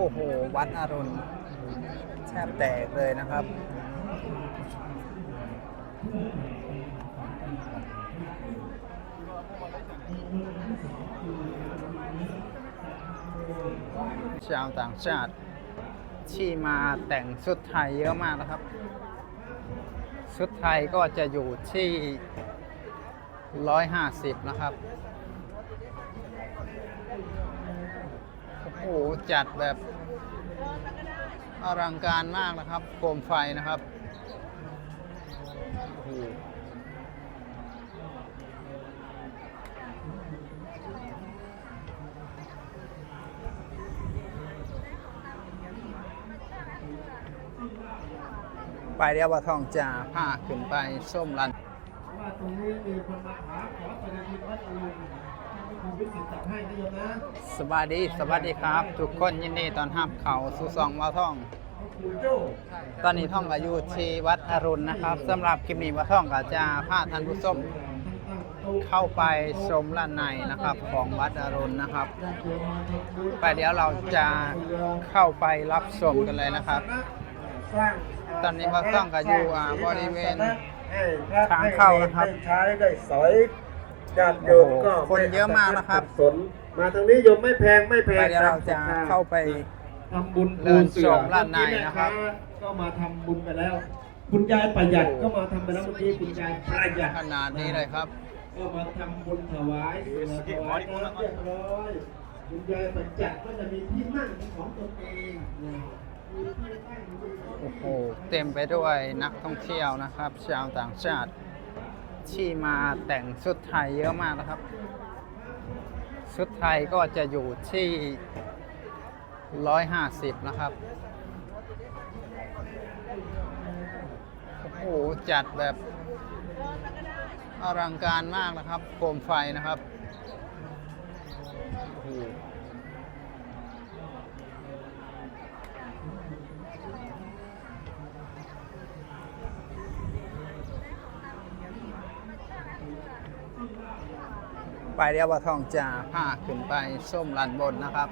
โอ้โห วัดอรุณแทบแตกเลยนะครับ ชาวต่างชาติ ที่มาแต่งชุดไทยเยอะมากนะครับ ชุดไทยก็จะอยู่ที่ 150 นะครับโอ้โหจัดแบบ อลังการมากนะครับ โคมไฟนะครับโอ้โหไปเรียกว่าทองจ่าผ้าขึ้นไปส้มรันว่าตรงนี้มีคนมาหาขอปฏิทินวัดอรุณท่า นผู้วิสิตจัดให้นะโยมนะสวัสดีสวัสดีครับ ทุกคนยินดีตอนรับเขาสู่ซองว่าท่องปู่โจ้ตอนนี้ท่องก็อยู่ที่วัดอรุณนะครับสำหรับคลิปนี้ว่าท่องก็จะพาท่านผู้ชมตั้งโต๊ะเข้าไปชมด้านในนะครับของวัดอรุณนะครับญาติโยมมาทำบุญไปเดี๋ยวเราจะเข้าไปรับชมกันเลยนะครับ สร้างตอนนี้ว่าท่องก็อยู่อ่าบริเวณ ให้พระทางเข้านะครับให้ใช้ได้สอย ญาติโยมก็โอ้โหคนเยอะมากนะครับ สนมาทางนี้โยมไม่แพงไม่แพไปงเดี๋ยวเราจะเข้าไปทำบุญเดินปูสือชมด้านในนะครับเมื่อกี้แม่ก็มาทำบุญไปแล้ว คุณยายประหยัดก็มาทำไปแล้วเมื่อกี้คุณยายประหยัดขนาดนี้เลยครับ ก็มาทำบุญถวายเสือถวายน้ำเรียบร้อยคุณยายประจักษ์ก็จะมีที่นั่งเป็นของตนเองนะมีที่ตั้งมีโอ้โหเต็มไปด้วยนักท่องเที่ยวนะครับ ชาวต่างชาติ ที่มาแต่งชุดไทยเยอะมากนะครับ ชุดไทยก็จะอยู่ที่150นะครับ โอ้โห จัดแบบอลังการมากนะครับ โคมไฟนะครับ โอ้โห ไปเรียกว่าทองจ่าผ้าขึ้นไปส้มลันบนนะครับ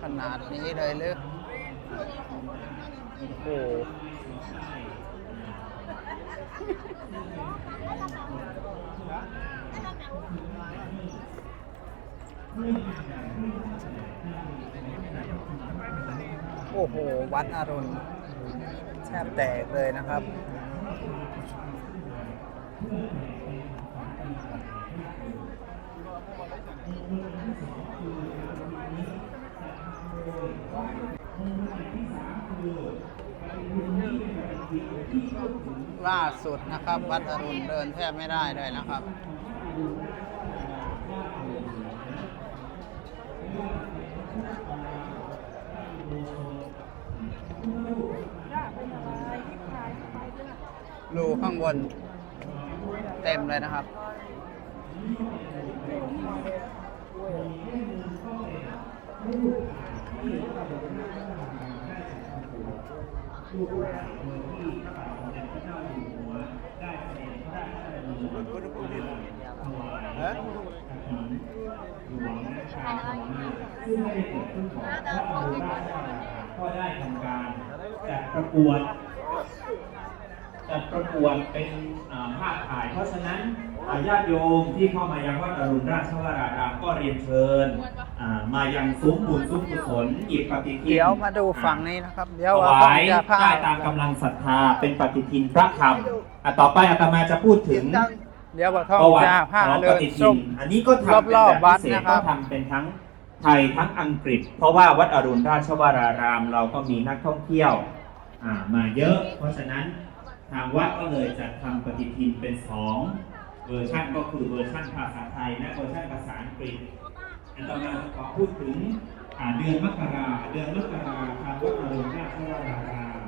ขนาดนี้เลยหรือโอ้โหโอ้โห วัดอรุณแทบแตกเลยนะครับ ล่าสุดนะครับวัดอรุณเดินแทบไม่ได้เลยนะครับรูข้างบน เต็มเลยนะครับ ก็ได้ทำการจัดประกวด จัดประกวดเป็นอ่าภาพถ่าย เพราะฉะนั้นอ่าญาติโยมที่เข้ามายังวัดอรุณราชวรารามก็เรียนเชิญอ่ามายังซุ้มบุญซุ้มกุศลหยิบปฏิทินเดี๋ยวมาดูฝั่งนี้นะครับ เดี๋ยวถว่าวาต้องยจะพาได้ตามกำลังศรัทธาเป็นปฏิทินพระธรรมอะต่อไปอาตมาจะพูดถึงเดี๋ยวว่าต้องประวัติจะพาของเดิปนฏิทิส้นมอันนี้ก็ทำเป็นรอบแบบๆวัดพิเศษนะครับก็ทำเป็นทั้งไทยทั้งอังกฤษ เพราะว่าวัดอรุณราชวรารามเราก็มีนักท่องเที่ยวอ่ามาเยอะ เพราะฉะนั้น ทางวัดก็เลยจัดทำปฏิทินเป็นสองเวอร์ชันก็คือเวอร์ชันภาษาไทย และเวอร์ชันภาษาอังกฤษอัตมาขอพูดถึงอ่าเดือนมกรา เดือนมกราทางวัดอรุณราชวราราม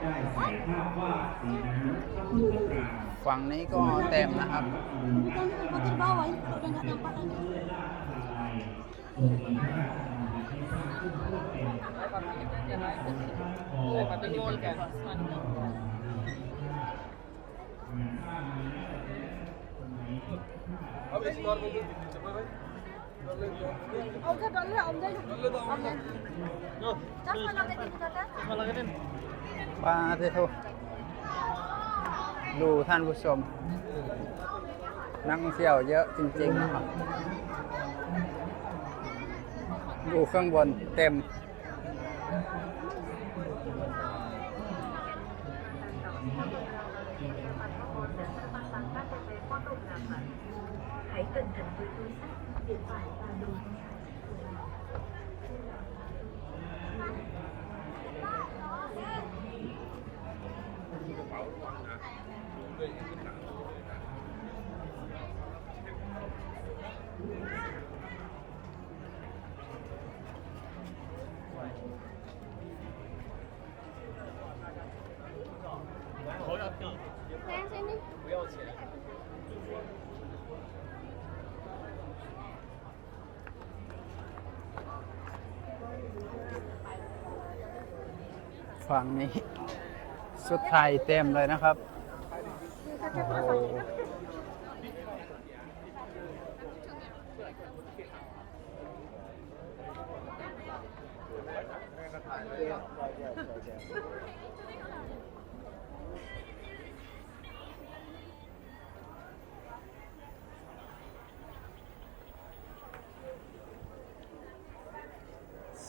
ได้ใส่ภาพวาดสีน้ำพระพุทธปรางฝั่งนี้ก็เต็มนะครับ Bukan di bawah ini udah nggak nampak lagi. ทรงมีพระราชดำริให้สร้างขึ้นเพื่อเป็น พระนคร Om dah dah om dah. Om dah. Jangan lagi di kata. ปลาเทโทดูท่านผู้ชม นักท่องเที่ยวเยอะจริงๆนะครับดูข้างบนเต็ม món đã mang bằng các cô bé qua công làm vậy. Hãy cẩn thận với túi sách, điện thoại và đồ ฝั่งนี้สุดไทยเต็มเลยนะครับโอ้โห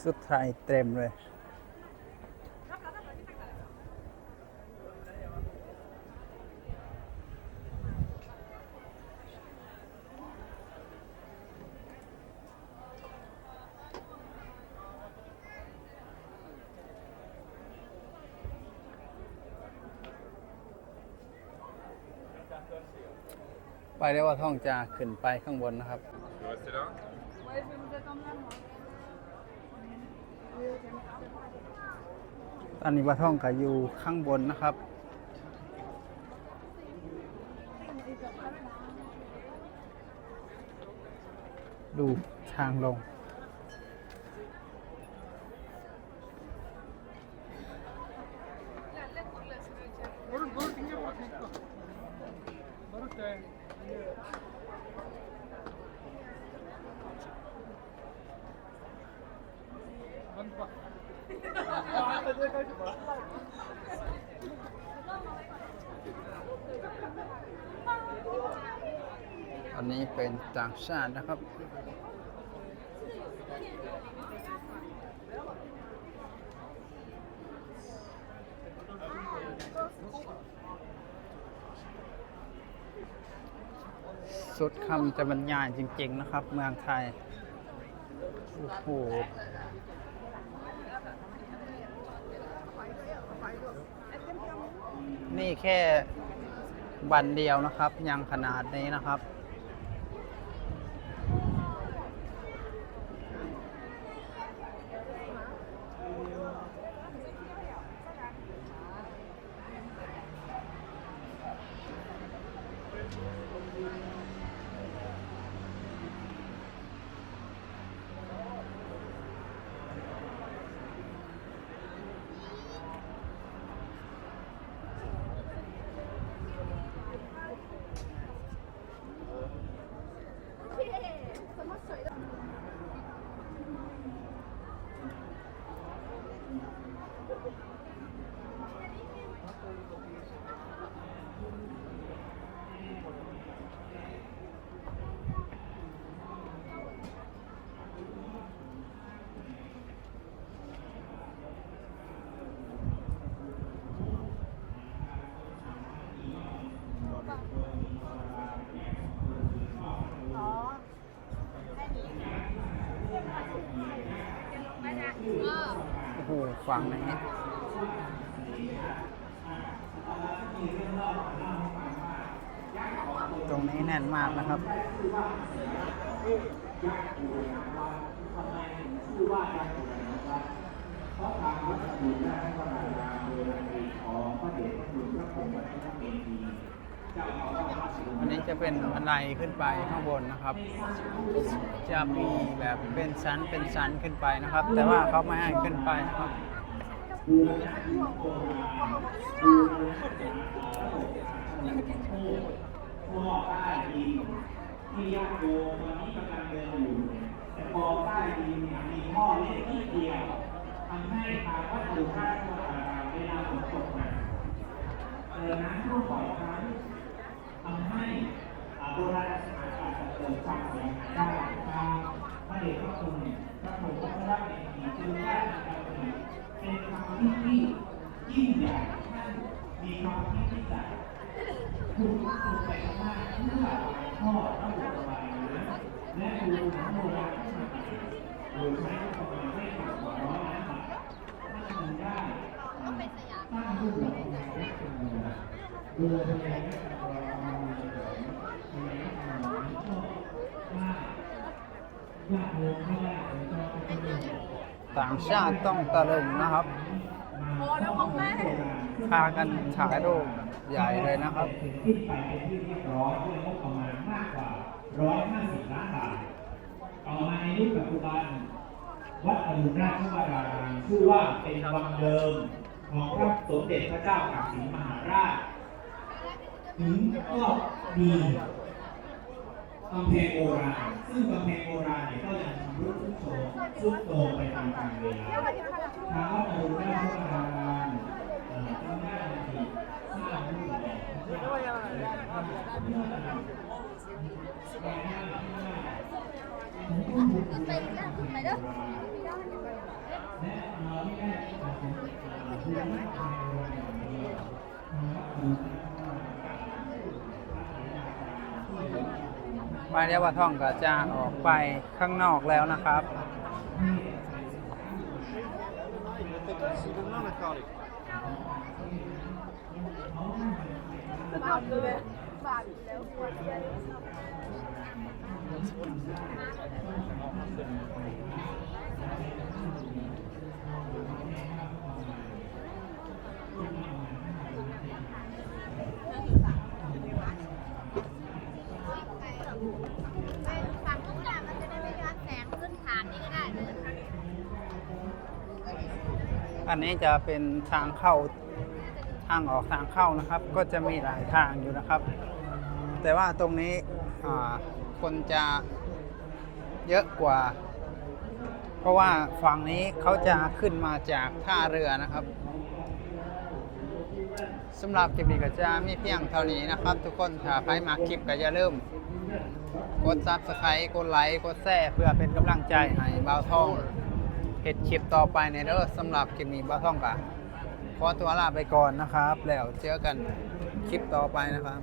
สุดไทยเต็มเลย ไปได้ว่าท่องจะขึ้นไปข้างบนนะครับตอนนี้ว่าท่องก็อยู่ข้างบนนะครับดูทางลง อันนี้เป็นต่างชาตินะครับ สุดคำจะบรรยายจริง ๆ นะครับ เมืองไทย โอ้โห นี่แค่วันเดียวนะครับ ยังขนาดนี้นะครับ โอ้โหฝั่งนี้ตรงนี้แน่นมากนะครับเอ๊ะญาติบูรณวัดทำไดเพระราชาโดยรังสีของพระเดชพระคุณพระพรหมวัชรเมธีอันนี้จะเป็นบันไดขึ้นไปข้างบนนะครับ จะมีแบบเป็นชั้นเป็นชั้นขึ้นไปนะครับ แต่ว่าเขาไม่ให้ขึ้นไปนะครับ บูรณะที่โบราณบูรณะจากระบบอาชญโทษพ่อใต้ดินที่ญาติโยมตอนนี้กำลังเดินอยู่แต่พอใต้ดินเนี่ยมีท่อเล็กนิดเดียวทำให้ทางวัดอรุณราชวราราม เวลาฝนตกหนักเจอน้ำท่วมบ่งให้อ่าโบรานอาจจะเกิดความเสียหายได้ทางพระเดชพระคุณพระพรหมวัชรเมธีจึงได้นำมาผลิตเป็นความคิดที่ยิ่งใหญ่ท่านมีความคิดที่จะถูกถูกไปข้างหน้าเพื่อหลายข้อระบบระบายน้ำและดูของโบราณขึ้นมาใหม่โดยใช้ประมาณไม่ต่ำกว่าร้อยล้านบาทถ้าทำได้สร้างรูปแบบของการพัฒนาโดยพยายามให้กับเราเอามาเสนอในทางนี้ก็ว่าญาติโยมไม่ได้หรือจะเป็นประโยชน์ ต่างชาติต้องตะลึงนะครับพากันถ่ายรูปใหญ่เลยนะครับขึ้นไปเป็นที่เรียบร้อยด้วยงบประมาณมากกว่า 150 ล้านบาท ต่อมาในยุคปัจจุบัน วัดอรุณราชวรารามชื่อว่าเป็นวังเดิม ของพระสมเด็จพระเจ้าตากสินมหาราชถึงก็มีกำแพงโบราณ ซึ่งกำแพงโบราณเนี่ยก็ยัง ชำรุดทรุดโทรมทรุดโทรมไปตามกาลเวลาทางวัดอรุณราชวรารามเอ่อก็ได้มีสร้างรูปแบบพระเจ้าเพื่อรายได้ที่ว่าของผู้บุญและเอ่อไม่ได้ตัดสินเอ่อผู้รับใช้โบราณอย่างเดียวทา งวัดอรุณราชวรารามาเรียกว่าท่องก็จะออกไปข้างนอกแล้วนะครับงนู้นน่ะมันจะได้ไม่ย้อนแสงขึ้นฐานนี่ก็ได้เลย อันนี้จะเป็นทางเข้าทางออกทางเข้านะครับ ก็จะมีหลายทางอยู่นะครับ แต่ว่าตรงนี้คนจะเยอะกว่า เพราะว่าฝั่งนี้เขาจะขึ้นมาจากท่าเรือนะครับสำหรับคลิปนี้ก็จะมีเพียงเท่านี้นะครับ ทุกคนถ้าใครมาคลิปก็อย่าลืมกดซับสไครต์กดไลค์ กดแชร์เพื่อเป็นกำลังใจให้บ่าวทอง เห็ดคลิปต่อไปในเด้อสำหรับคลิปนี้บ้าท่องกะขอตัวลาไปก่อนนะครับ แล้วเจอกันคลิปต่อไปนะครับ